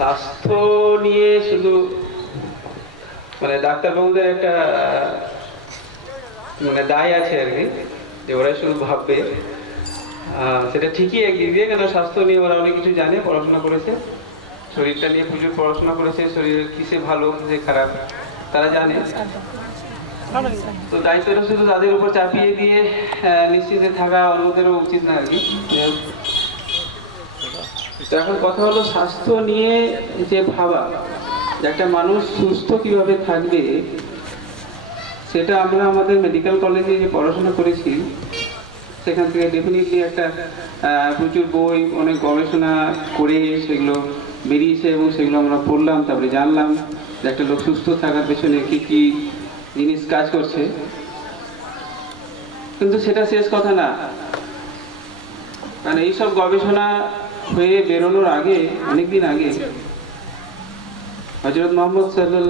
স্বাস্থ্য নিয়ে শুধু মানে ডাক্তারবাবুদের একটা মানে দায় আছে আর কি, যে ওরা শুধু ভাববে। সেটা ঠিকই একদিক দিয়ে, কেন স্বাস্থ্য নিয়ে ওরা অনেক কিছু জানে, পড়াশোনা করেছে, শরীরটা নিয়ে প্রচুর পড়াশোনা করেছে, শরীরের কিসে ভালো কিসে খারাপ তারা জানে। তো দায়িত্বটা শুধু তাদের উপর চাপিয়ে দিয়ে নিশ্চিন্তে থাকা অন্যদেরও উচিত না আর কি। তো এখন কথা হলো স্বাস্থ্য নিয়ে যে ভাবা, যে একটা মানুষ সুস্থ কিভাবে থাকবে, সেটা আমরা আমাদের মেডিকেল কলেজে যে পড়াশোনা করেছি সেখান থেকে ডেফিনেটলি একটা প্রচুর বই, অনেক গবেষণা করে সেগুলো বেরিয়েছে এবং সেগুলো আমরা পড়লাম, তারপরে জানলাম যে একটা লোক সুস্থ থাকার পেছনে কি কি জিনিস কাজ করছে। কিন্তু সেটা শেষ কথা না, কারণ এইসব গবেষণা হয়ে বেরোনোর আগে, অনেকদিন আগে হযরত মুহাম্মদ সাল্লাল্লাহু